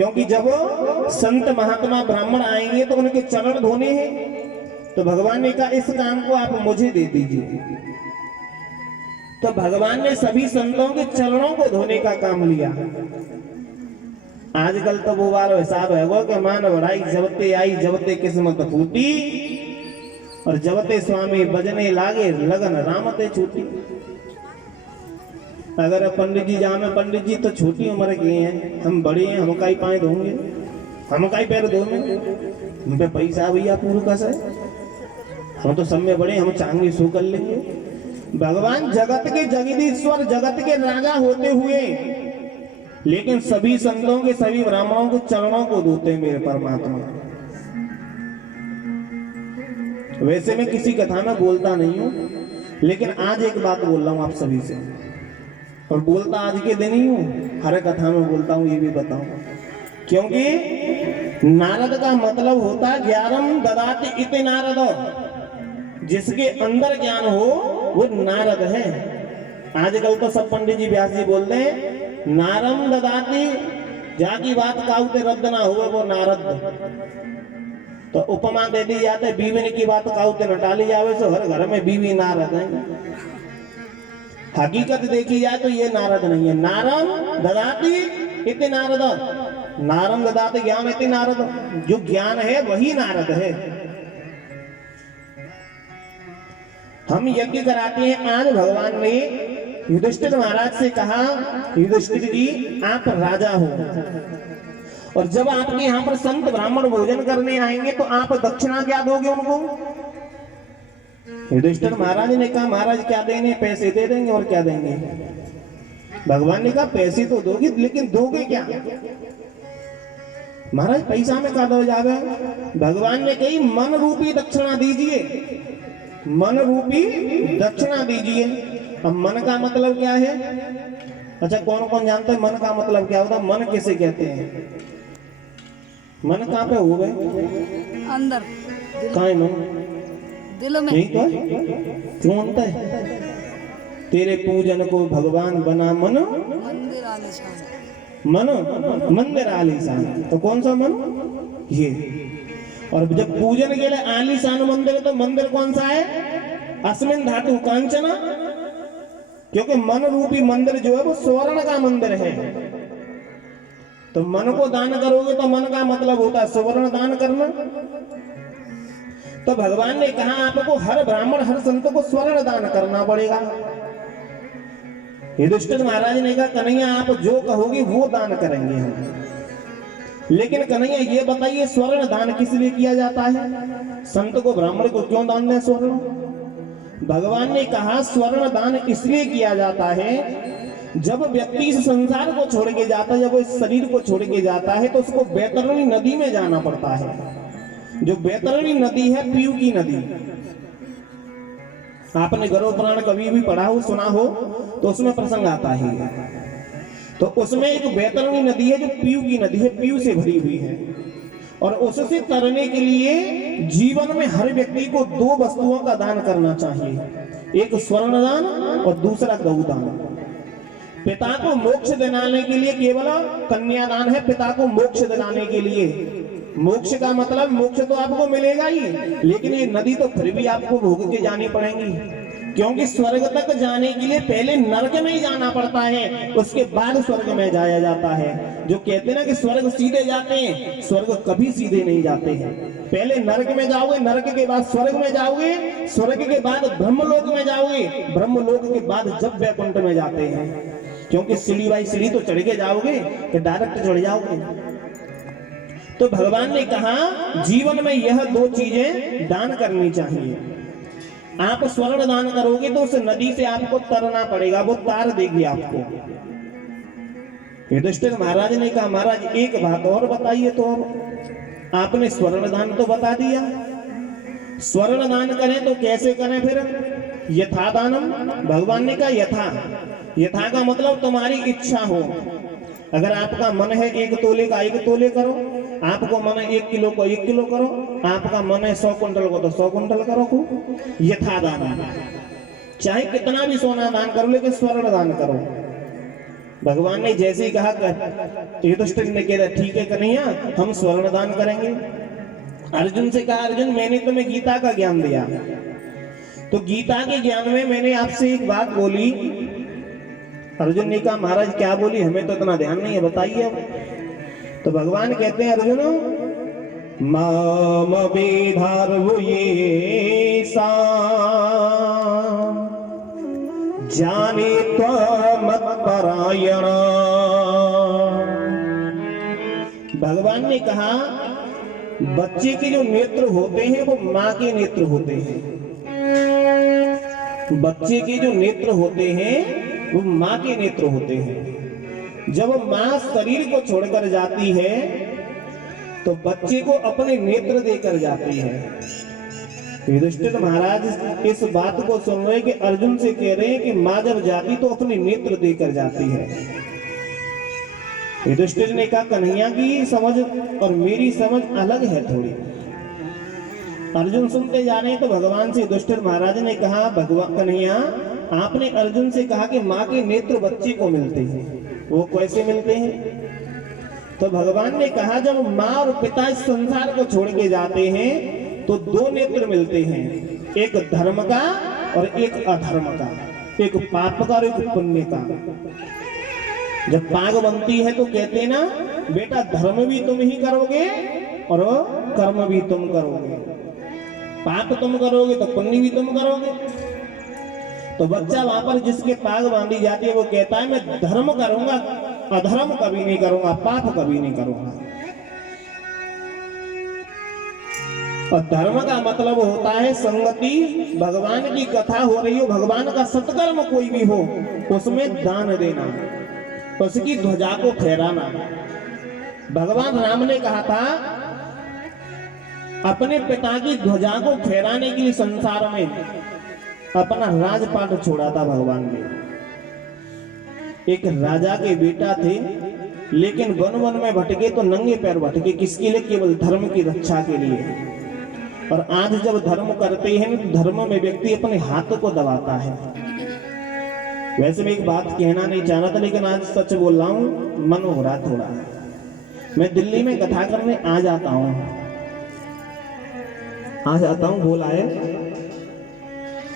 क्योंकि जब संत महात्मा ब्राह्मण आएंगे तो उनके चरण धोने हैं। तो भगवान ने कहा इस काम को आप मुझे दे दीजिए। तो भगवान ने सभी संतों के चरणों को धोने का काम लिया। आजकल तो वो वाला हिसाब है वो कि मान बढ़ाई जबते आई जबते किस्मत फूटी और जबते स्वामी बजने लागे लगन रामते छूटी। अगर पंडित जी जामे पंडित जी तो छोटी उम्र के हैं, हम बड़े हैं, हम काई पाए धोंगे, हम काई पैर धोंगे, हम पे पैसा भैया पूरा कैसा है, हम तो सब में बड़े, हम चांगली सो कर लेंगे। भगवान जगत के जगदीश्वर जगत के राजा होते हुए लेकिन सभी संतों के सभी ब्राह्मणों के चरणों को धोते हैं मेरे परमात्मा। वैसे मैं किसी कथा में बोलता नहीं हूं, लेकिन आज एक बात बोल रहा हूं आप सभी से, और बोलता आज के दिन ही हूं, हर कथा में बोलता हूं, ये भी बताऊं। क्योंकि नारद का मतलब होता ज्ञानम ददाति इति नारद, जिसके अंदर ज्ञान हो वो नारद है। आजकल तो सब पंडित जी व्यास जी बोलते हैं नारम ददाति, जाकी बात काउते रद्द ना हुए वो नारद। तो उपमा दे दी जाते बीवी की बात काउते न टाली जावे, तो हर घर में बीवी नारद है। हकीकत देखी जाए तो ये नारद नहीं है। नारम ददाति इति नारद, नारम ददाति ज्ञान इति नारद, जो ज्ञान है वही नारद है। हम यज्ञ कराते हैं। आज भगवान ने युधिष्ठिर महाराज से कहा युधिष्ठिर जी आप राजा हो, और जब आपके यहाँ पर संत ब्राह्मण भोजन करने आएंगे तो आप दक्षिणा क्या दोगे उनको? युधिष्ठिर महाराज ने कहा महाराज क्या देंगे, पैसे दे देंगे और क्या देंगे। भगवान ने कहा पैसे तो दोगे लेकिन दोगे क्या? महाराज पैसा में क्या दो जावे। भगवान ने कही मन रूपी दक्षिणा दीजिए, मन रूपी दक्षिणा दीजिए। अब मन का मतलब क्या है? अच्छा कौन कौन जानता है मन का मतलब क्या होता है? मन किसे कहते हैं? मन कहाँ पे हो गए? अंदर कहाँ है मन? दिल में। यही तो है। क्यों होता है? तेरे पूजन को भगवान बना मन मंदिर आलीशान, मन मंदिर आलीशान। तो कौन सा मन? ये। और जब पूजन के लिए आलीशान मंदिर है तो मंदिर कौन सा है? अस्मिन धातु कांचना, क्योंकि मन रूपी मंदिर जो है वो स्वर्ण का मंदिर है। तो मन को दान करोगे तो मन का मतलब होता है स्वर्ण दान करना। तो भगवान ने कहा आपको हर ब्राह्मण हर संत को स्वर्ण दान करना पड़ेगा। युधिष्ठिर महाराज ने कहा कन्हैया आप जो कहोगे वो दान करेंगे हम, लेकिन कन्हैया ये बताइए स्वर्ण दान किस लिए किया जाता है? संत को ब्राह्मण को क्यों दान दें स्वर्ण? भगवान ने कहा स्वर्ण दान इसलिए किया जाता है जब व्यक्ति इस संसार को छोड़ के जाता है, जब वो इस शरीर को छोड़ के जाता है तो उसको बैतरणी नदी में जाना पड़ता है। जो बैतरणी नदी है पीयू की नदी, आपने गरुड़ पुराण कभी भी पढ़ा हो सुना हो तो उसमें प्रसंग आता है। तो उसमें एक बैतरणी नदी है जो पीयू की नदी है, पीयू से भरी हुई है। और उससे तरने के लिए जीवन में हर व्यक्ति को दो वस्तुओं का दान करना चाहिए, एक स्वर्ण दान और दूसरा गौदान। पिता को मोक्ष दिलाने के लिए केवल कन्यादान है, पिता को मोक्ष दिलाने के लिए। मोक्ष का मतलब मोक्ष तो आपको मिलेगा ही, लेकिन ये नदी तो फिर भी आपको भोग के जानी पड़ेगी, क्योंकि स्वर्ग तक जाने के लिए पहले नरक में ही जाना पड़ता है, उसके बाद स्वर्ग में जाया जाता है। जो कहते हैं ना कि स्वर्ग सीधे जाते हैं, स्वर्ग कभी सीधे नहीं जाते हैं। पहले नरक में जाओगे, नरक के बाद स्वर्ग में जाओगे, स्वर्ग के बाद ब्रह्मलोक में जाओगे, ब्रह्मलोक के बाद जब वैकुंठ में जाते हैं। क्योंकि सीढ़ी बाई सीढ़ी तो चढ़ के जाओगे कि डायरेक्ट चढ़ जाओगे। तो भगवान ने कहा जीवन में यह दो चीजें दान करनी चाहिए। आप स्वर्ण दान करोगे तो उस नदी से आपको तरना पड़ेगा, वो तार देगी आपको। युधिष्ठिर महाराज ने कहा महाराज एक बात और बताइए। तो आपने स्वर्ण दान तो बता दिया, स्वर्ण दान करें तो कैसे करें फिर? यथा दानम, भगवान ने कहा यथा। यथा का मतलब तुम्हारी इच्छा हो। अगर आपका मन है 1 तोले का 1 तोले करो, आपको मन है 1 किलो को 1 किलो करो, आपका मन है 100 कुंटल को तो 100 कुंटल करो। यथा दान, चाहे कितना भी सोना दान करो लेकिन स्वर्ण दान करो। भगवान ने जैसे ही कहा युधिष्ठिर ने कहा ठीक है कन्हैया, हम स्वर्ण दान करेंगे। अर्जुन से कहा अर्जुन मैंने तुम्हें गीता का ज्ञान दिया, तो गीता के ज्ञान में मैंने आपसे एक बात बोली। अर्जुन ने कहा महाराज क्या बोली, हमें तो इतना ध्यान नहीं है, बताइए अब। तो भगवान कहते हैं अर्जुन माम वेधार्वये सा जाने त्वमत्परायण। भगवान ने कहा बच्चे के जो नेत्र होते हैं वो माँ के नेत्र होते हैं। बच्चे के जो नेत्र होते हैं वो माँ के नेत्र होते हैं। जब माँ शरीर को छोड़कर जाती है तो बच्चे को अपने नेत्र देकर जाती है। युधिष्ठिर महाराज इस बात को सुन रहे कि अर्जुन से कह रहे हैं कि माँ जब जाती तो अपने नेत्र देकर जाती है। युधिष्ठिर ने कहा कन्हैया की समझ और मेरी समझ अलग है थोड़ी। अर्जुन सुनते जा रहे हैं तो भगवान से युधिष्ठिर महाराज ने कहा भगवान कन्हैया आपने अर्जुन से कहा कि माँ के नेत्र बच्चे को मिलते हैं, वो कैसे मिलते हैं? तो भगवान ने कहा जब माँ और पिता इस संसार को छोड़ के जाते हैं तो दो नेत्र मिलते हैं, एक धर्म का और एक अधर्म का, एक पाप का और एक पुण्य का। जब पाग बनती है तो कहते हैं ना बेटा धर्म भी तुम ही करोगे और कर्म भी तुम करोगे, पाप तुम करोगे तो पुण्य भी तुम करोगे। तो बच्चा वहां पर जिसके पाग बांधी जाती है वो कहता है मैं धर्म करूंगा, अधर्म कभी नहीं करूंगा, पाप कभी नहीं करूंगा। और धर्म का मतलब होता है संगति, भगवान की कथा हो रही हो, भगवान का सत्कर्म कोई भी हो उसमें दान देना, उसकी ध्वजा को फहराना। भगवान राम ने कहा था अपने पिता की ध्वजा को फहराने के लिए संसार में अपना राजपाट छोड़ा था। भगवान ने एक राजा के बेटा थे लेकिन वन वन में भटके तो नंगे पैर भटके, किसके लिए? केवल धर्म की रक्षा के लिए। और आज जब धर्म करते हैं तो धर्म में व्यक्ति अपने हाथ को दबाता है। वैसे मैं एक बात कहना नहीं चाह रहा था लेकिन आज सच बोल रहा हूं, मन हो रहा थोड़ा। मैं दिल्ली में कथा करने आ जाता हूं, बोल आए